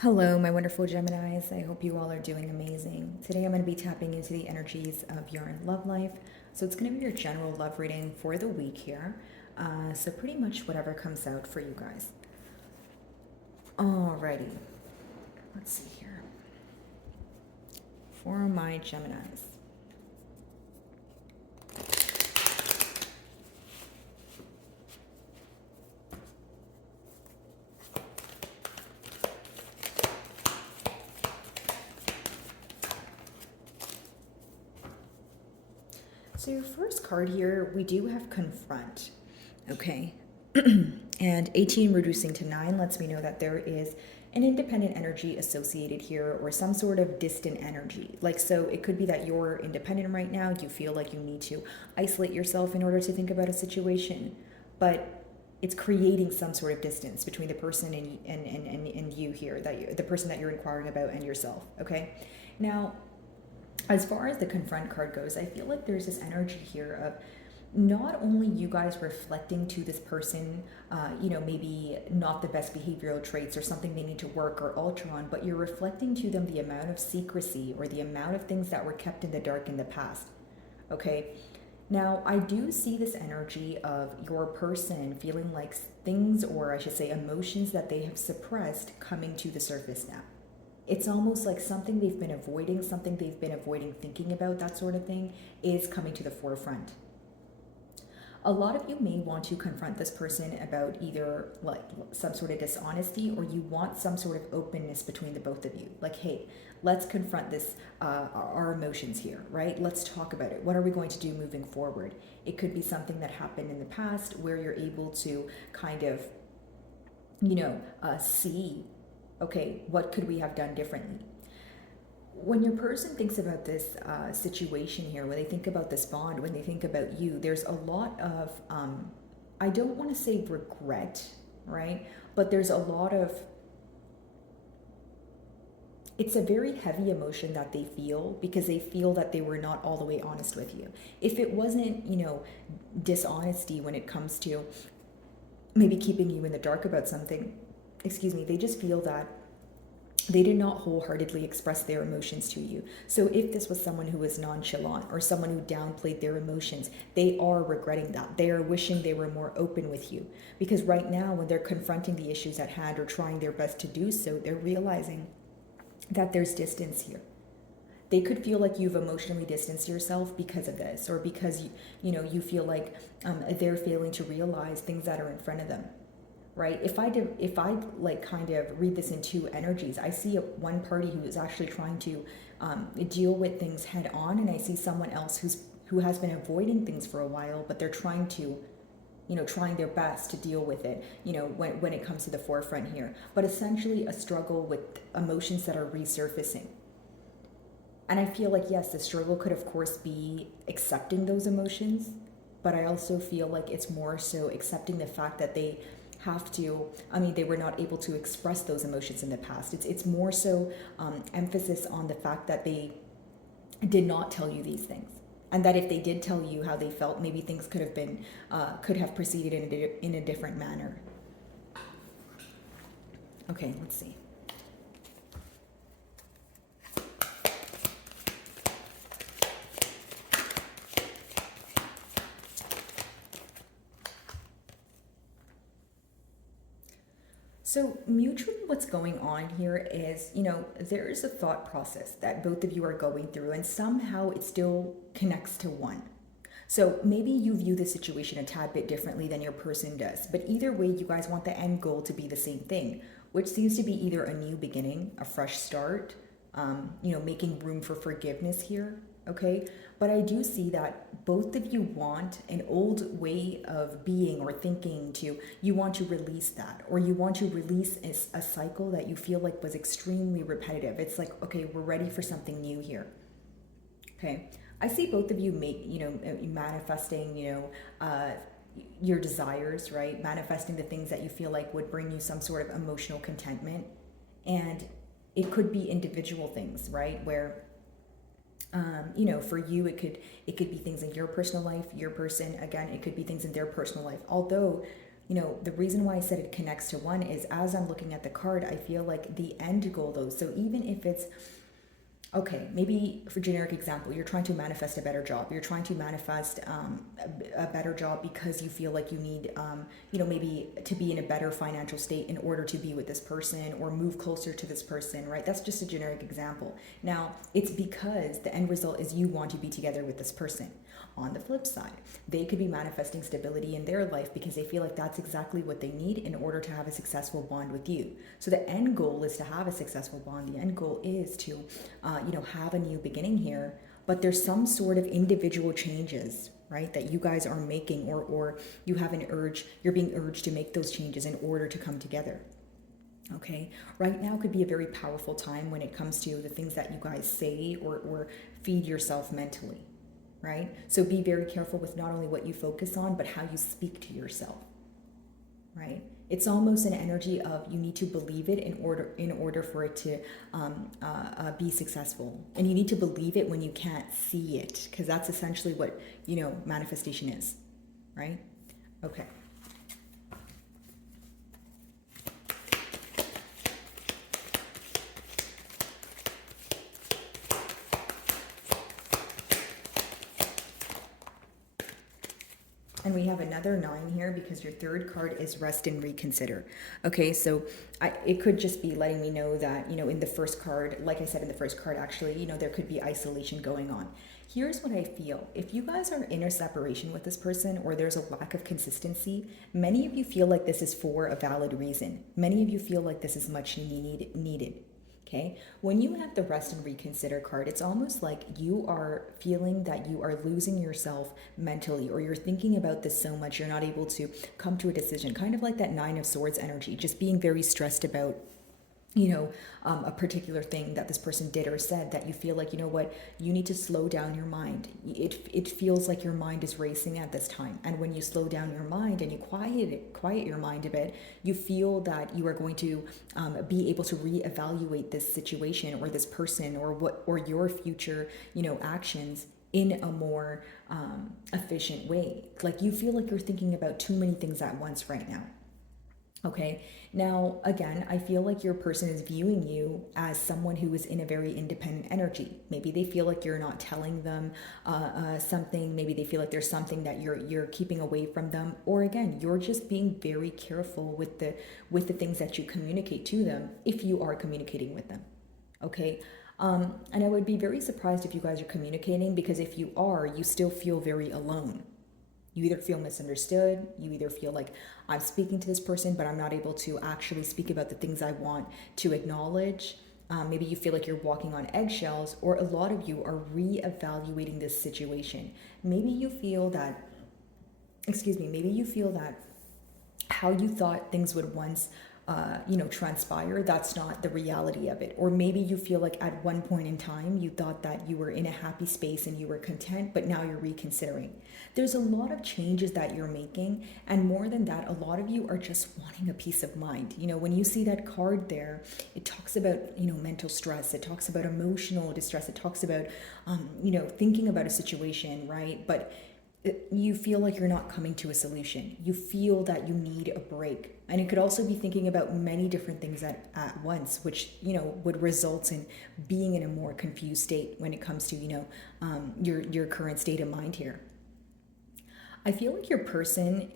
Hello, my wonderful Geminis. I hope you all are doing amazing. Today I'm going to be tapping into the energies of your love life. So it's going to be your general love reading for the week here. So pretty much whatever comes out for you guys. Alrighty, let's see here. For my Geminis. So your first card here, we do have confront, okay? And 18 reducing to 9 lets me know that there is an independent energy associated here or some sort of distant energy. Like, so it could be that you're independent right now, you feel like you need to isolate yourself in order to think about a situation, but it's creating some sort of distance between the person and you here, the person that you're inquiring about and yourself, okay? Now, as far as the confront card goes, I feel like there's this energy here of not only you guys reflecting to this person, maybe not the best behavioral traits or something they need to work or alter on, but you're reflecting to them the amount of secrecy or the amount of things that were kept in the dark in the past. Okay? Now, I do see this energy of your person feeling like things, or I should say emotions that they have suppressed, coming to the surface now. It's almost like something they've been avoiding, something they've been avoiding thinking about, that sort of thing, is coming to the forefront. A lot of you may want to confront this person about either like some sort of dishonesty, or you want some sort of openness between the both of you. Like, hey, let's confront this, our emotions here, right? Let's talk about it. What are we going to do moving forward? It could be something that happened in the past where you're able to kind of, see, okay, what could we have done differently? When your person thinks about this situation here, when they think about this bond, when they think about you, there's a lot of, I don't want to say regret, right? But there's a lot of, it's a very heavy emotion that they feel because they feel that they were not all the way honest with you. If it wasn't, dishonesty when it comes to maybe keeping you in the dark about something, excuse me, they just feel that they did not wholeheartedly express their emotions to you. So if this was someone who was nonchalant or someone who downplayed their emotions, they are regretting that. They are wishing they were more open with you. Because right now, when they're confronting the issues at hand or trying their best to do so, they're realizing that there's distance here. They could feel like you've emotionally distanced yourself because of this, or because you feel like they're failing to realize things that are in front of them, right? If I like kind of read this in two energies, I see one party who is actually trying to deal with things head on, and I see someone else who has been avoiding things for a while, but they're trying to, trying their best to deal with it, when it comes to the forefront here. But essentially, a struggle with emotions that are resurfacing. And I feel like, yes, the struggle could, of course, be accepting those emotions, but I also feel like it's more so accepting the fact that they have to, they were not able to express those emotions in the past. It's more so emphasis on the fact that they did not tell you these things. And that if they did tell you how they felt, maybe things could have proceeded in a different manner. Okay, let's see. So, mutually, what's going on here is, there is a thought process that both of you are going through, and somehow it still connects to one. So, maybe you view the situation a tad bit differently than your person does, but either way, you guys want the end goal to be the same thing, which seems to be either a new beginning, a fresh start, making room for forgiveness here, okay? But I do see that both of you want an old way of being or thinking you want to release that, or you want to release a cycle that you feel like was extremely repetitive. It's like, okay, we're ready for something new here, okay? I see both of you manifesting, your desires, right? Manifesting the things that you feel like would bring you some sort of emotional contentment. And it could be individual things, right? Where for you, it could be things in your personal life. Your person, again, it could be things in their personal life. Although The reason why I said it connects to one is as I'm looking at the card, I feel like the end goal though. So even if it's, okay, maybe for generic example, you're trying to manifest a better job. You're trying to manifest a better job because you feel like you need, maybe to be in a better financial state in order to be with this person or move closer to this person, right? That's just a generic example. Now, it's because the end result is you want to be together with this person. On the flip side, they could be manifesting stability in their life because they feel like that's exactly what they need in order to have a successful bond with you. So the end goal is to have a successful bond. The end goal is to, have a new beginning here. But there's some sort of individual changes, right, that you guys are making, or you have an urge, you're being urged to make those changes in order to come together. Okay, right now could be a very powerful time when it comes to the things that you guys say or feed yourself mentally. Right? So be very careful with not only what you focus on, but how you speak to yourself. Right? It's almost an energy of you need to believe it in order for it to be successful, and you need to believe it when you can't see it, because that's essentially what manifestation is. Right? Okay. And we have another 9 here because your third card is rest and reconsider. Okay, so it could just be letting me know that, in the first card, like I said in the first card, actually, there could be isolation going on. Here's what I feel. If you guys are in a separation with this person or there's a lack of consistency, many of you feel like this is for a valid reason. Many of you feel like this is much needed. Okay, when you have the rest and reconsider card, it's almost like you are feeling that you are losing yourself mentally, or you're thinking about this so much you're not able to come to a decision, kind of like that 9 of Swords energy, just being very stressed about a particular thing that this person did or said, that you feel like, you need to slow down your mind. It feels like your mind is racing at this time. And when you slow down your mind and you quiet your mind a bit, you feel that you are going to be able to reevaluate this situation or this person or your future, actions in a more efficient way. Like you feel like you're thinking about too many things at once right now. Okay, now again, I feel like your person is viewing you as someone who is in a very independent energy. Maybe they feel like you're not telling them something. Maybe they feel like there's something that you're keeping away from them. Or again, you're just being very careful with the things that you communicate to them if you are communicating with them. Okay. And I would be very surprised if you guys are communicating, because if you are, you still feel very alone. You either feel misunderstood, you either feel like I'm speaking to this person, but I'm not able to actually speak about the things I want to acknowledge. Maybe you feel like you're walking on eggshells, or a lot of you are reevaluating this situation. Maybe you feel that, how you thought things would once transpire, that's not the reality of it. Or maybe you feel like at one point in time you thought that you were in a happy space and you were content, but now you're reconsidering. There's a lot of changes that you're making, and more than that, a lot of you are just wanting a peace of mind. When you see that card there, it talks about mental stress, it talks about emotional distress, it talks about thinking about a situation, right? But you feel like you're not coming to a solution. You feel that you need a break. And it could also be thinking about many different things at once, which, would result in being in a more confused state when it comes to, your current state of mind here. I feel like your person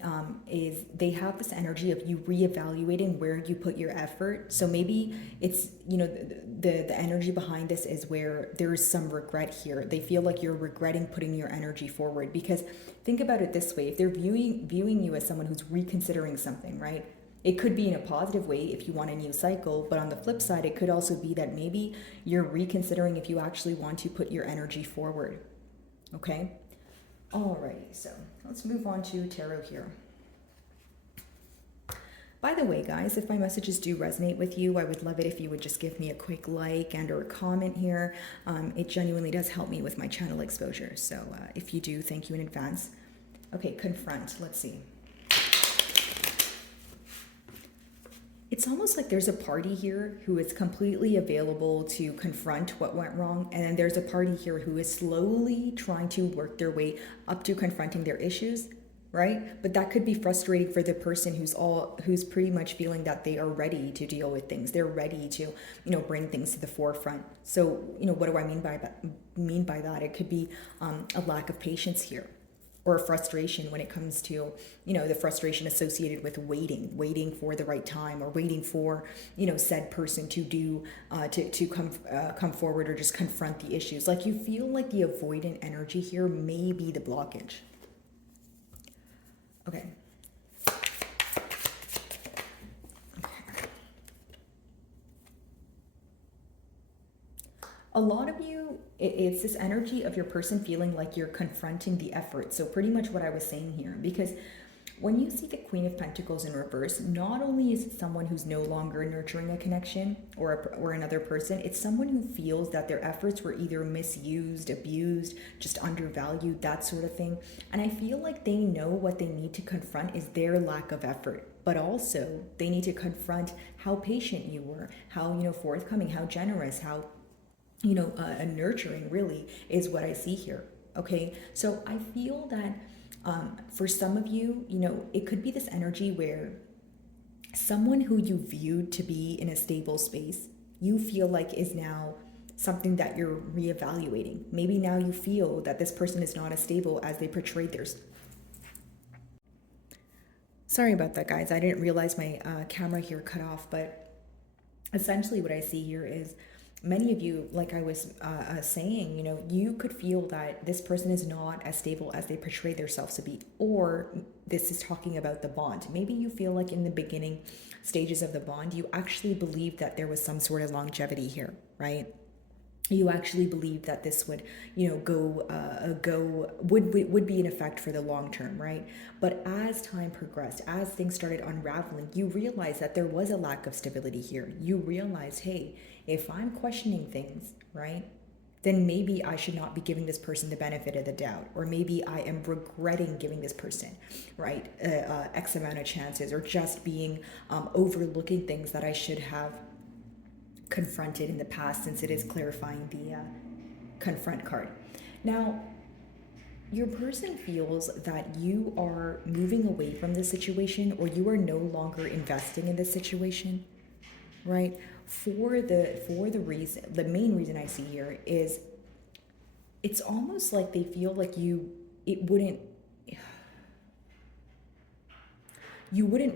they have this energy of you reevaluating where you put your effort. So maybe it's, the energy behind this is where there's some regret here. They feel like you're regretting putting your energy forward, because think about it this way. If they're viewing you as someone who's reconsidering something, right? It could be in a positive way if you want a new cycle, but on the flip side, it could also be that maybe you're reconsidering if you actually want to put your energy forward. Okay? Alrighty, so let's move on to tarot here. By the way, guys, if my messages do resonate with you, I would love it if you would just give me a quick like and or a comment here. It genuinely does help me with my channel exposure. So if you do, thank you in advance. Okay, confront. Let's see. It's almost like there's a party here who is completely available to confront what went wrong, and then there's a party here who is slowly trying to work their way up to confronting their issues, right? But that could be frustrating for the person who's pretty much feeling that they are ready to deal with things. They're ready to, bring things to the forefront. So, what do I mean by that? It could be a lack of patience here, or frustration when it comes to, the frustration associated with waiting for the right time, or waiting for, said person to do, to come forward, or just confront the issues. Like, you feel like the avoidant energy here may be the blockage. Okay. A lot of you, it's this energy of your person feeling like you're confronting the effort. So pretty much what I was saying here, because when you see the Queen of Pentacles in reverse, not only is it someone who's no longer nurturing a connection or another person, it's someone who feels that their efforts were either misused, abused, just undervalued, that sort of thing. And I feel like they know what they need to confront is their lack of effort. But also they need to confront how patient you were, how, forthcoming, how generous, how, nurturing really is what I see here. Okay. So I feel that for some of you, it could be this energy where someone who you viewed to be in a stable space, you feel like is now something that you're reevaluating. Maybe now you feel that this person is not as stable as they portrayed theirs. Sorry about that, guys. I didn't realize my camera here cut off, but essentially what I see here is many of you, like I was saying, you could feel that this person is not as stable as they portray themselves to be, or this is talking about the bond. Maybe you feel like in the beginning stages of the bond, you actually believed that there was some sort of longevity here, right? You actually believe that this would, would be in effect for the long term, right? But as time progressed, as things started unraveling, you realized that there was a lack of stability here. You realized, hey, if I'm questioning things, right, then maybe I should not be giving this person the benefit of the doubt, or maybe I am regretting giving this person, right, X amount of chances, or just being overlooking things that I should have confronted in the past, since it is clarifying the confront card. Now, your person feels that you are moving away from the situation, or you are no longer investing in this situation, right? For the reason, the main reason I see here is it's almost like they feel like you wouldn't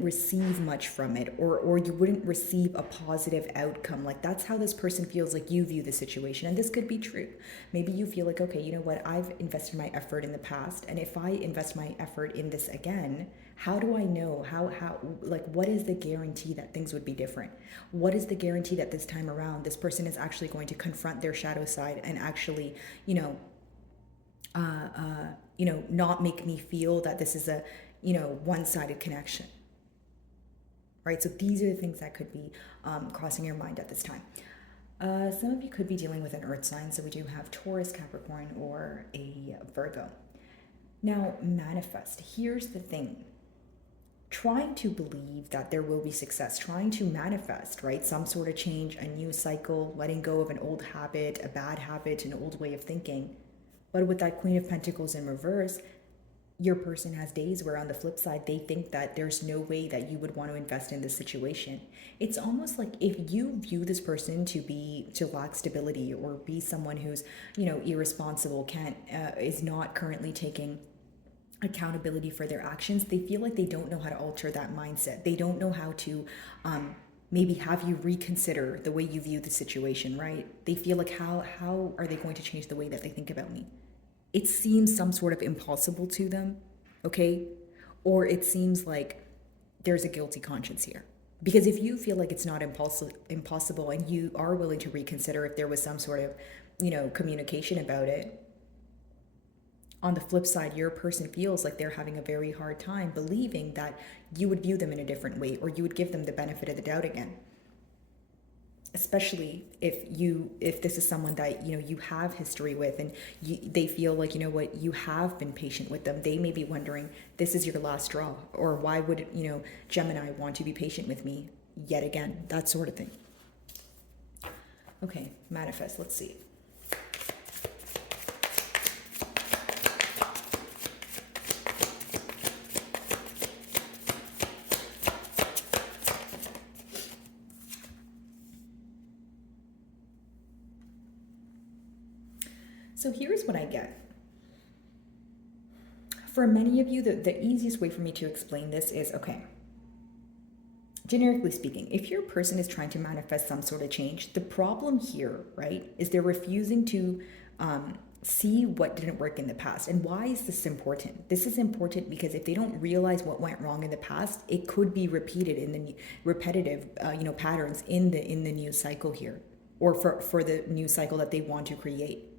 receive much from it, or you wouldn't receive a positive outcome. Like, that's how this person feels like you view the situation. And this could be true. Maybe you feel like, okay, you know what, I've invested my effort in the past, and if I invest my effort in this again, how do I know how like, what is the guarantee that things would be different? What is the guarantee that this time around this person is actually going to confront their shadow side and actually, not make me feel that this is a one-sided connection, right? So these are the things that could be crossing your mind at this time. Some of you could be dealing with an earth sign. So we do have Taurus, Capricorn, or a Virgo. Now, manifest. Here's the thing. Trying to believe that there will be success, trying to manifest, right? Some sort of change, a new cycle, letting go of an old habit, a bad habit, an old way of thinking. But with that Queen of Pentacles in reverse, your person has days where on the flip side, they think that there's no way that you would want to invest in this situation. It's almost like if you view this person to lack stability, or be someone who's, irresponsible, is not currently taking accountability for their actions, they feel like they don't know how to alter that mindset. They don't know how to maybe have you reconsider the way you view the situation, right? They feel like, how are they going to change the way that they think about me? It seems some sort of impossible to them, okay? Or it seems like there's a guilty conscience here. Because if you feel like it's not impossible, and you are willing to reconsider if there was some sort of, communication about it, on the flip side, your person feels like they're having a very hard time believing that you would view them in a different way, or you would give them the benefit of the doubt again. Especially if this is someone that you have history with, and they feel like, you have been patient with them. They may be wondering, this is your last straw, or why would Gemini want to be patient with me yet again, that sort of thing. Okay, manifest. Let's see. So here's what I get. For many of you, the easiest way for me to explain this is, okay, generically speaking, if your person is trying to manifest some sort of change, the problem here, right, is they're refusing to see what didn't work in the past. And why is this important? This is important because if they don't realize what went wrong in the past, it could be repeated in the repetitive, patterns in the new cycle here, or for the new cycle that they want to create.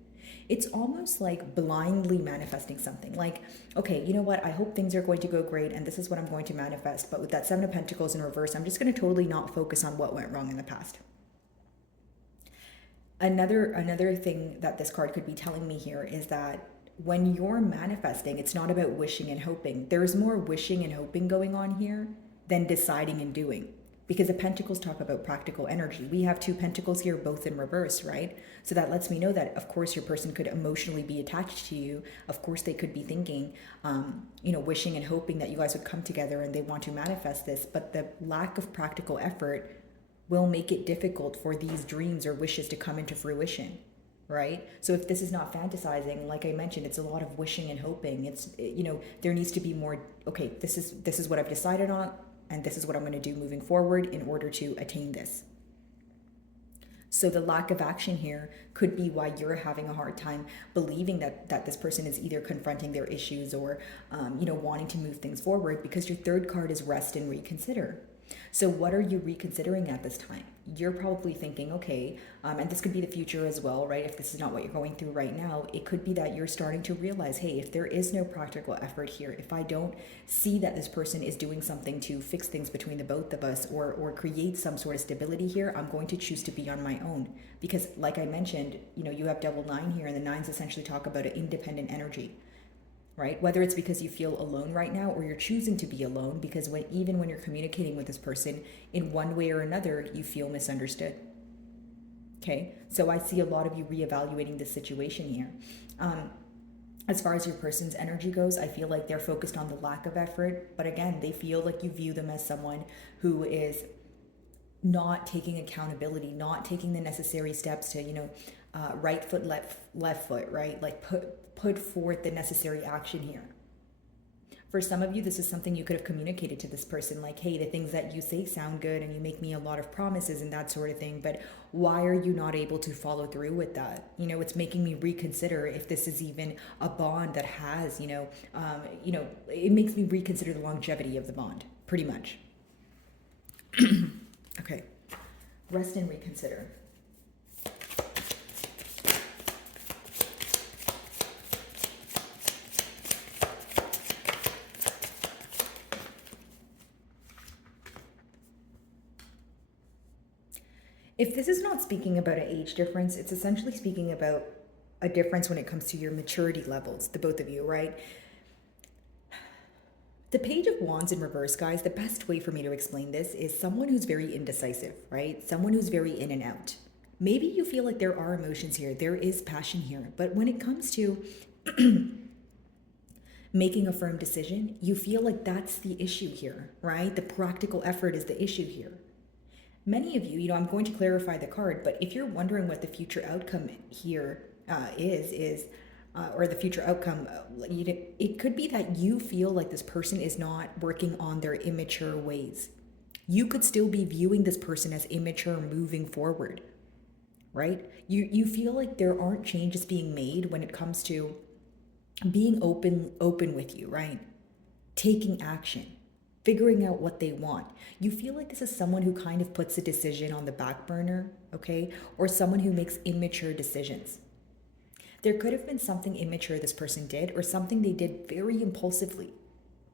It's almost like blindly manifesting something. Like, okay, you know what? I hope things are going to go great and this is what I'm going to manifest. But with that Seven of Pentacles in reverse, I'm just going to totally not focus on what went wrong in the past. Another thing that this card could be telling me here is that when you're manifesting, it's not about wishing and hoping. There's more wishing and hoping going on here than deciding and doing. Because the pentacles talk about practical energy. We have two pentacles here, both in reverse, right? So that lets me know that, of course, your person could emotionally be attached to you. Of course, they could be thinking, wishing and hoping that you guys would come together and they want to manifest this. But the lack of practical effort will make it difficult for these dreams or wishes to come into fruition, right? So if this is not fantasizing, like I mentioned, it's a lot of wishing and hoping. It's, there needs to be more, okay, this is what I've decided on, and this is what I'm going to do moving forward in order to attain this. So the lack of action here could be why you're having a hard time believing that this person is either confronting their issues or, wanting to move things forward, because your third card is rest and reconsider. So what are you reconsidering at this time? You're probably thinking, okay, and this could be the future as well, right? If this is not what you're going through right now, it could be that you're starting to realize, hey, if there is no practical effort here, if I don't see that this person is doing something to fix things between the both of us or create some sort of stability here, I'm going to choose to be on my own. Because like I mentioned, you have double nine here, and the nines essentially talk about an independent energy. Right? Whether it's because you feel alone right now or you're choosing to be alone because even when you're communicating with this person in one way or another, you feel misunderstood. Okay? So I see a lot of you reevaluating the situation here. As far as your person's energy goes, I feel like they're focused on the lack of effort. But again, they feel like you view them as someone who is not taking accountability, not taking the necessary steps to, right foot, left foot, right? Like put forth the necessary action here. For some of you, this is something you could have communicated to this person, like, hey, the things that you say sound good and you make me a lot of promises and that sort of thing, but why are you not able to follow through with that? It's making me reconsider if this is even a bond that has, it makes me reconsider the longevity of the bond, pretty much. Okay, rest and reconsider. If this is not speaking about an age difference, it's essentially speaking about a difference when it comes to your maturity levels, the both of you, right? The Page of Wands in reverse, guys, the best way for me to explain this is someone who's very indecisive, right? Someone who's very in and out. Maybe you feel like there are emotions here, there is passion here, but when it comes to making a firm decision, you feel like that's the issue here, right? The practical effort is the issue here. Many of you, I'm going to clarify the card, but if you're wondering what the future outcome here or the future outcome, it could be that you feel like this person is not working on their immature ways. You could still be viewing this person as immature moving forward, right? You feel like there aren't changes being made when it comes to being open with you, right? Taking action, figuring out what they want. You feel like this is someone who kind of puts a decision on the back burner, okay? Or someone who makes immature decisions. There could have been something immature this person did, or something they did very impulsively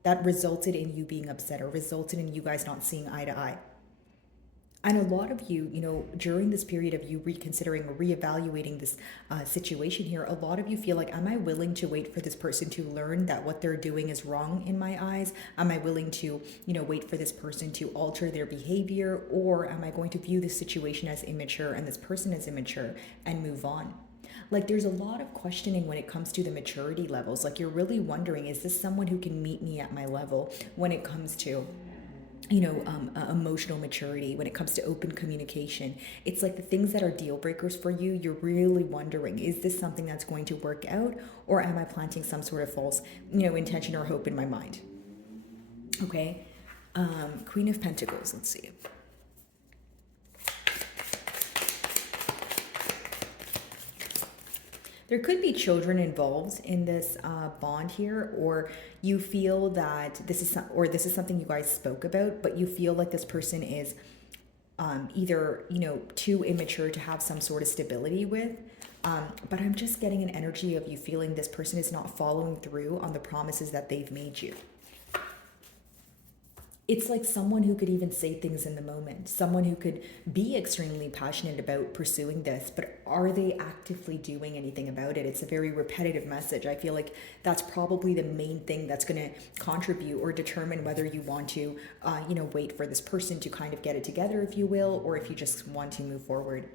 that resulted in you being upset or resulted in you guys not seeing eye to eye. And a lot of you, during this period of you reconsidering or reevaluating this situation here, a lot of you feel like, am I willing to wait for this person to learn that what they're doing is wrong in my eyes? Am I willing to, wait for this person to alter their behavior? Or am I going to view this situation as immature and this person as immature and move on? Like, there's a lot of questioning when it comes to the maturity levels. Like, you're really wondering, is this someone who can meet me at my level when it comes to emotional maturity, when it comes to open communication. It's like the things that are deal breakers for you, you're really wondering, is this something that's going to work out, or am I planting some sort of false, intention or hope in my mind? Okay. Queen of Pentacles, let's see. There could be children involved in this bond here, or you feel that this is something you guys spoke about, but you feel like this person is either too immature to have some sort of stability with. But I'm just getting an energy of you feeling this person is not following through on the promises that they've made you. It's like someone who could even say things in the moment, someone who could be extremely passionate about pursuing this, but are they actively doing anything about it? It's a very repetitive message. I feel like that's probably the main thing that's going to contribute or determine whether you want to, wait for this person to kind of get it together, if you will, or if you just want to move forward.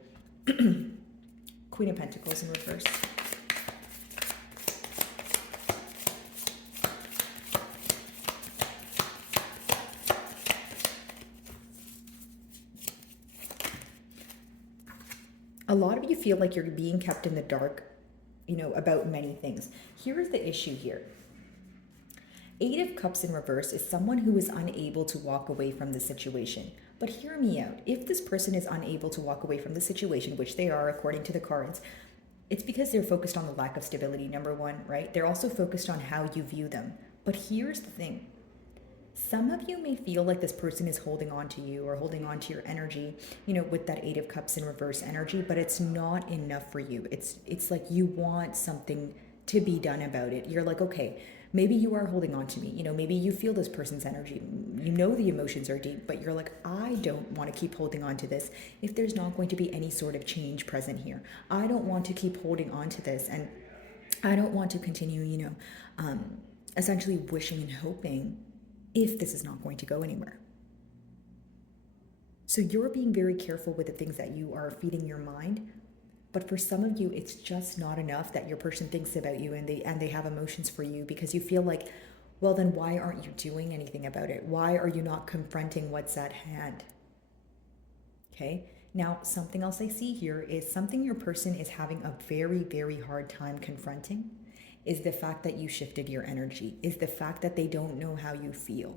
Queen of Pentacles in reverse. A lot of you feel like you're being kept in the dark, about many things. Here's the issue here. Eight of Cups in reverse is someone who is unable to walk away from the situation. But hear me out. If this person is unable to walk away from the situation, which they are according to the cards, it's because they're focused on the lack of stability, number one, right? They're also focused on how you view them. But here's the thing. Some of you may feel like this person is holding on to you or holding on to your energy, with that Eight of Cups in reverse energy, but it's not enough for you. It's like you want something to be done about it. You're like, okay, maybe you are holding on to me. Maybe you feel this person's energy. The emotions are deep, but you're like, I don't want to keep holding on to this if there's not going to be any sort of change present here. I don't want to keep holding on to this, and I don't want to continue, essentially wishing and hoping if this is not going to go anywhere. So you're being very careful with the things that you are feeding your mind. But for some of you, it's just not enough that your person thinks about you and they have emotions for you, because you feel like, well, then why aren't you doing anything about it? Why are you not confronting what's at hand? Okay. Now, something else I see here is something your person is having a very, very hard time confronting is the fact that you shifted your energy, is the fact that they don't know how you feel.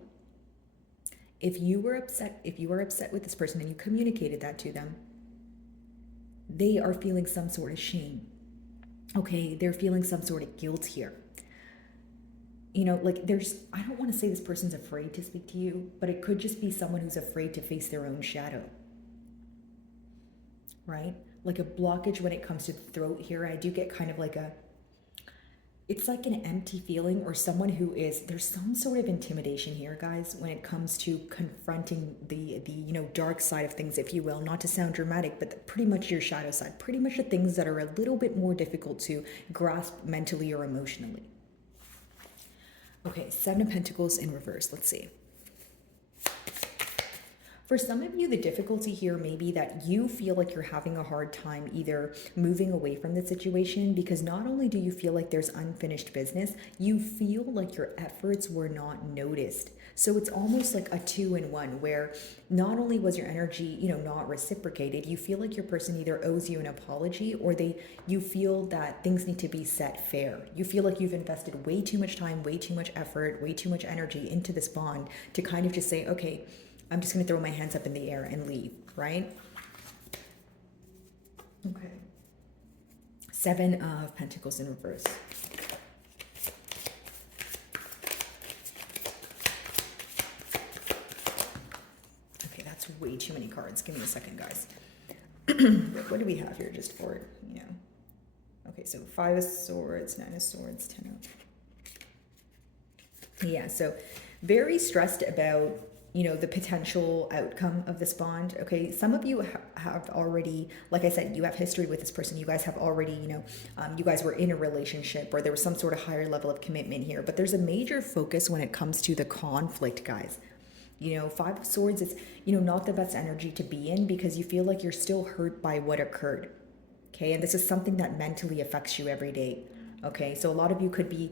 If you were upset with this person and you communicated that to them, they are feeling some sort of shame. Okay, they're feeling some sort of guilt here. I don't want to say this person's afraid to speak to you, but it could just be someone who's afraid to face their own shadow. Right? Like a blockage when it comes to the throat here. I do get kind of like it's like an empty feeling, or someone who there's some sort of intimidation here, guys, when it comes to confronting the dark side of things, if you will, not to sound dramatic, but pretty much your shadow side, pretty much the things that are a little bit more difficult to grasp mentally or emotionally. Okay, Seven of Pentacles in reverse. Let's see. For some of you, the difficulty here may be that you feel like you're having a hard time either moving away from the situation, because not only do you feel like there's unfinished business, you feel like your efforts were not noticed. So it's almost like a 2-in-1, where not only was your energy, not reciprocated, you feel like your person either owes you an apology, or you feel that things need to be set fair. You feel like you've invested way too much time, way too much effort, way too much energy into this bond to kind of just say, okay, I'm just going to throw my hands up in the air and leave, right? Okay. Seven of Pentacles in reverse. Okay, that's way too many cards. Give me a second, guys. What do we have here just for, Okay, so 5 of Swords, 9 of Swords, 10 of... Yeah, so very stressed about the potential outcome of this bond. Okay, some of you have already, like I said, you have history with this person. You guys have already, you guys were in a relationship, or there was some sort of higher level of commitment here. But there's a major focus when it comes to the conflict, guys. 5 of Swords is, not the best energy to be in, because you feel like you're still hurt by what occurred. Okay, and this is something that mentally affects you every day. Okay, so a lot of you could be,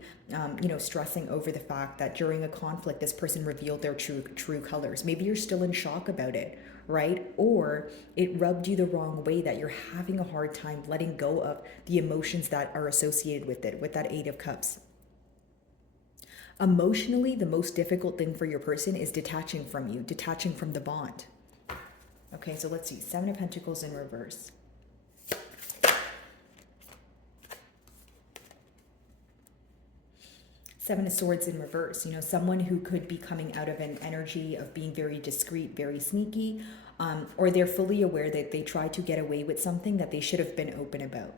stressing over the fact that during a conflict, this person revealed their true colors. Maybe you're still in shock about it, right? Or it rubbed you the wrong way that you're having a hard time letting go of the emotions that are associated with it, with that Eight of Cups. Emotionally, the most difficult thing for your person is detaching from you, detaching from the bond. Okay, so let's see. Seven of Pentacles in reverse. Seven of Swords in reverse. Someone who could be coming out of an energy of being very discreet, very sneaky, or they're fully aware that they tried to get away with something that they should have been open about.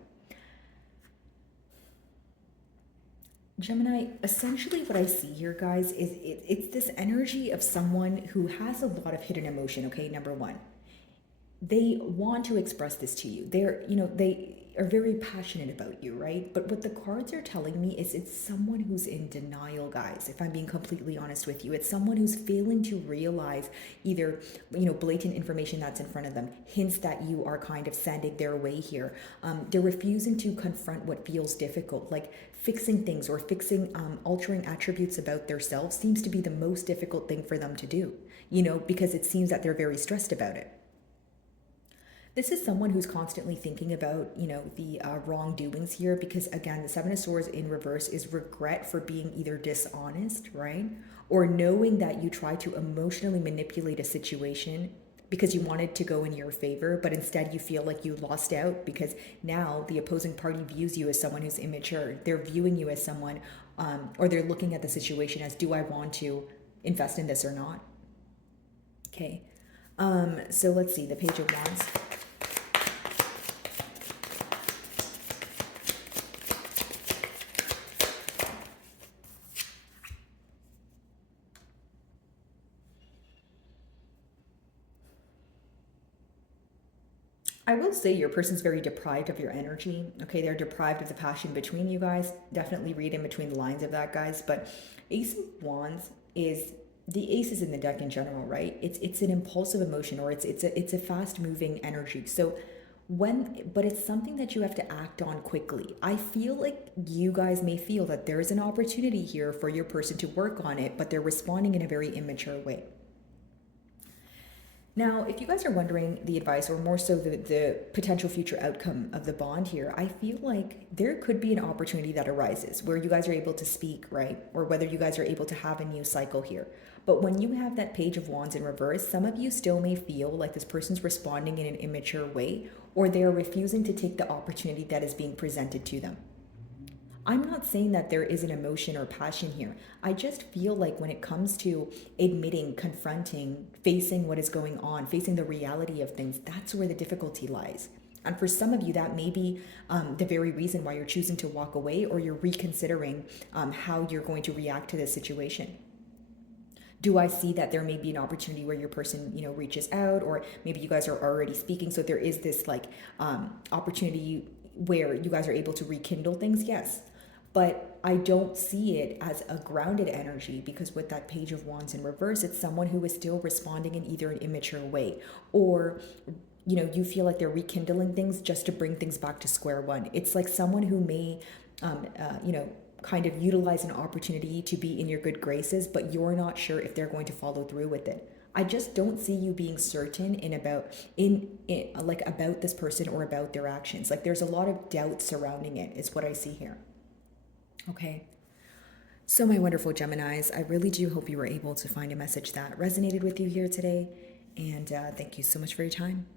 Gemini, essentially what I see here, guys, is it's this energy of someone who has a lot of hidden emotion, okay? Number one, they want to express this to you. They are very passionate about you, right? But what the cards are telling me is it's someone who's in denial, guys, if I'm being completely honest with you. It's someone who's failing to realize either, blatant information that's in front of them, hints that you are kind of sending their way here. They're refusing to confront what feels difficult, like fixing things or fixing, altering attributes about themselves seems to be the most difficult thing for them to do, because it seems that they're very stressed about it. This is someone who's constantly thinking about, the wrongdoings here, because again, the Seven of Swords in reverse is regret for being either dishonest, right? Or knowing that you tried to emotionally manipulate a situation because you wanted to go in your favor, but instead you feel like you lost out because now the opposing party views you as someone who's immature. They're viewing you as someone, or they're looking at the situation as, do I want to invest in this or not? Okay. So let's see, the Page of Wands. I will say your person's very deprived of your energy. Okay, they're deprived of the passion between you guys. Definitely read in between the lines of that, guys. But Ace of Wands is the aces in the deck in general, right? It's an impulsive emotion, or it's a fast moving energy. So but it's something that you have to act on quickly. I feel like you guys may feel that there's an opportunity here for your person to work on it, but they're responding in a very immature way. Now, if you guys are wondering the advice, or more so the potential future outcome of the bond here, I feel like there could be an opportunity that arises where you guys are able to speak, right? Or whether you guys are able to have a new cycle here. But when you have that Page of Wands in reverse, some of you still may feel like this person's responding in an immature way, or they're refusing to take the opportunity that is being presented to them. I'm not saying that there isn't emotion or passion here. I just feel like when it comes to admitting, confronting, facing what is going on, facing the reality of things, that's where the difficulty lies. And for some of you, that may be the very reason why you're choosing to walk away, or you're reconsidering how you're going to react to this situation. Do I see that there may be an opportunity where your person, reaches out, or maybe you guys are already speaking, so there is this opportunity where you guys are able to rekindle things? Yes. But I don't see it as a grounded energy, because with that Page of Wands in reverse, it's someone who is still responding in either an immature way, or you feel like they're rekindling things just to bring things back to square one. It's like someone who may kind of utilize an opportunity to be in your good graces, but you're not sure if they're going to follow through with it. I just don't see you being certain about this person or about their actions. Like, there's a lot of doubt surrounding it, is what I see here. Okay. So my wonderful Geminis, I really do hope you were able to find a message that resonated with you here today. And thank you so much for your time.